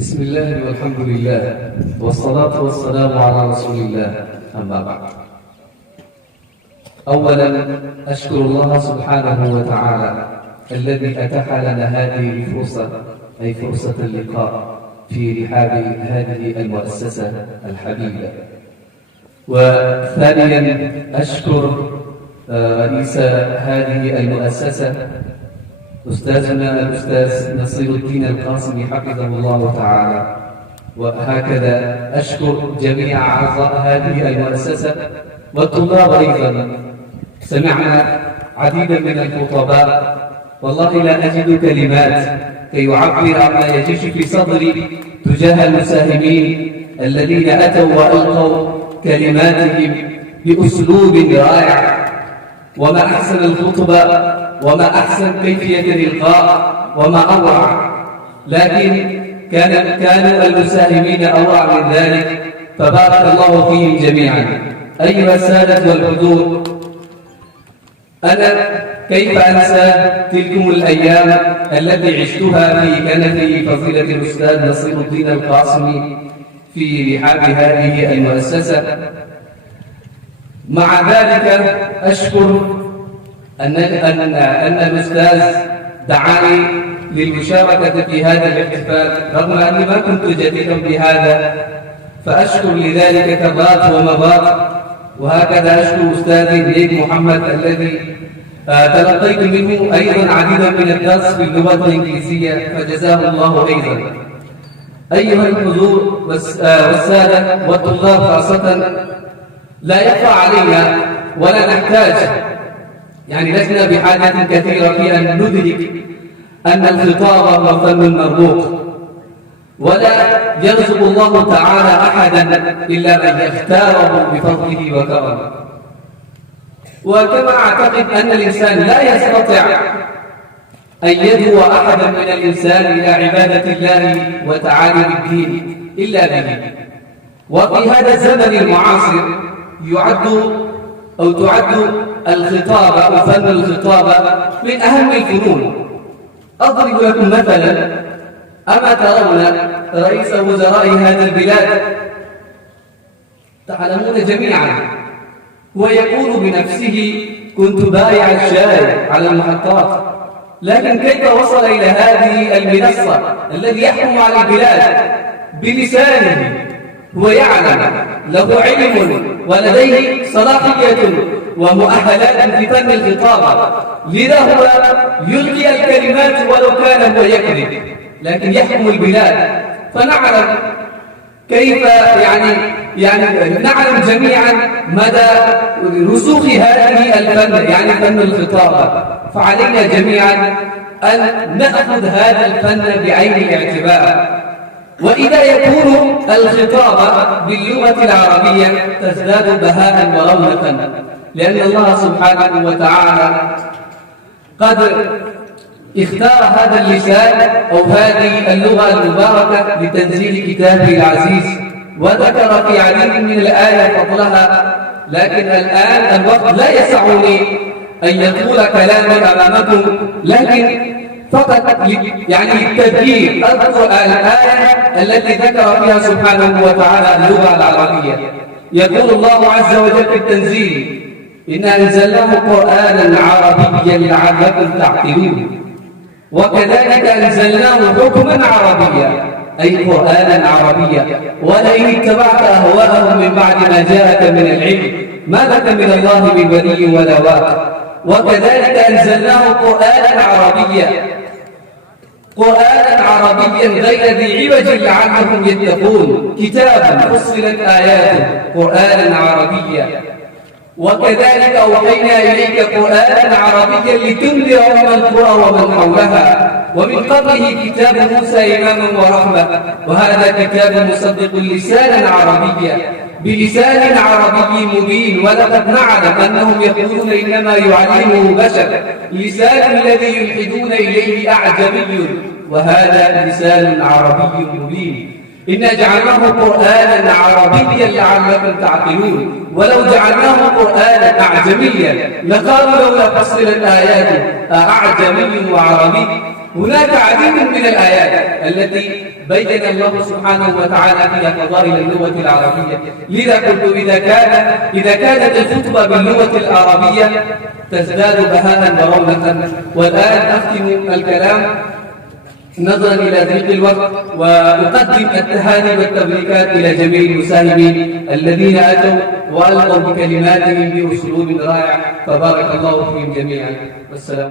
بسم الله والحمد لله والصلاة والسلام على رسول الله، أما بعد. أولا أشكر الله سبحانه وتعالى الذي أتاح لنا هذه الفرصة، أي فرصة اللقاء في رحاب هذه المؤسسة الحبيبة. وثانيا أشكر رئيس هذه المؤسسة أستاذنا الأستاذ نصير الدين القاسمي حفظه الله تعالى. وهكذا أشكر جميع أعضاء هذه المؤسسة والطلاب أيضا. سمعنا عديدا من الخطباء، والله لا أجد كلمات كي يعبر عما يجيش في صدري تجاه المساهمين الذين أتوا وألقوا كلماتهم بأسلوب رائع. وما أحسن الخطبة، وما أحسن كيفية الإلقاء، وما أروع. لكن كانوا المساهمين أروع من ذلك، فبارك الله فيهم جميعا. أيها السادة والحضور، أنا كيف أنسى تلكم الأيام التي عشتها في كنف فضيلة الأستاذ نصير الدين القاسمي في رحاب هذه المؤسسة. مع ذلك أشكر أن الأستاذ دعاني للمشاركة في هذا الاحتفال رغم أني ما كنت جديدا بهذا، فأشكر لذلك كرات ومرات. وهكذا أشكر أستاذي نيك محمد الذي تلقيت منه أيضا عديدا من الدرس في اللغة الإنجليزية، فجزاه الله أيضا. أيها الحضور والسادة والطلاب خاصة، لا يخفى علينا ولا نحتاج، يعني لسنا بحاجة كثيرة في أن ندرك أن الخطاب هو فن مرموق، ولا يرزق الله تعالى أحدا إلا من يختاره بفضله وكرمه. وكما أعتقد أن الإنسان لا يستطيع أن يدعو أحدا من الإنسان إلى عبادة الله وتعالي الدين إلا به. وفي هذا الزمن المعاصر تعد الخطابة أو فن الخطابة من أهم الفنون. أضرب لكم مثلا: أما ترون رئيس وزراء هذه البلاد، تعلمون جميعا، هو يقول بنفسه: كنت بائع الشاي على المحطات. لكن كيف وصل إلى هذه المنصة الذي يحكم على البلاد بلسانه؟ هو يعلم، له علم ولديه صلاحية ومؤهلات في فن الخطابة، لذا هو يلقي الكلمات ولو كان هو يكذب، لكن يحكم البلاد. فنعلم كيف نعلم جميعا مدى رسوخ هذه الفن، يعني فن الخطابة. فعلينا جميعا أن نأخذ هذا الفن بعين الاعتبار. وإذا يكون الخطابة باللغة العربية تزداد بهاء ورونقا، لأن الله سبحانه وتعالى قد اختار هذا اللسان أو هذه اللغة المباركة لتنزيل كتابه العزيز، وذكر في عديد من الآية فضلها. لكن الآن الوقت لا يسعني أن يطول كلامي أمامكم، لكن فقط للتذكير أذكر الآية التي ذكر فيها سبحانه وتعالى اللغة العربية. يقول الله عز وجل في التنزيل: إنا أنزلناه قرآنا عربيا لعلكم تعقلون. وكذلك أنزلناه حكما عربيا، أي قرآنا عربيا. ولئن اتبعت أهواءهم من بعد ما جاءك من العلم ما لك من الله من ولي ولا واق. وكذلك أنزلناه قرآنا عربيا غير ذي عوج لعلهم يتقون، كتابا فصلت آياته قرآنا عربيا. وكذلك أوحينا إليك قرآنا عربيا لتنذر أم القرى ومن حولها، ومن قبله كتاب موسى إماما ورحمة، وهذا كتاب مصدق لسانا عربيا بلسان عربي مبين. ولقد نعلم أنهم يقولون إنما يعلمه بشر، لسان الذي يلحدون إليه أعجمي، وهذا لسان عربي مبين. إنا جعلناه قرآنا عربيا لعلكم تعقلون. ولو جعلناه قرآنا أعجميا لقالوا لولا فصلت آياته أعجمي وعربي. هناك عديد من الآيات التي بين الله سبحانه وتعالى فيها فضائل اللغة العربية. لذا قلت إذا كانت الخطبة باللغة العربية تزداد بهاء ورونقا. والآن أختم الكلام نظرا إلى ضيق الوقت، وأقدم التهاني والتبريكات إلى جميع المساهمين الذين أتوا وألقوا بكلماتهم بأسلوب رائع، فبارك الله فيهم جميعا. والسلام.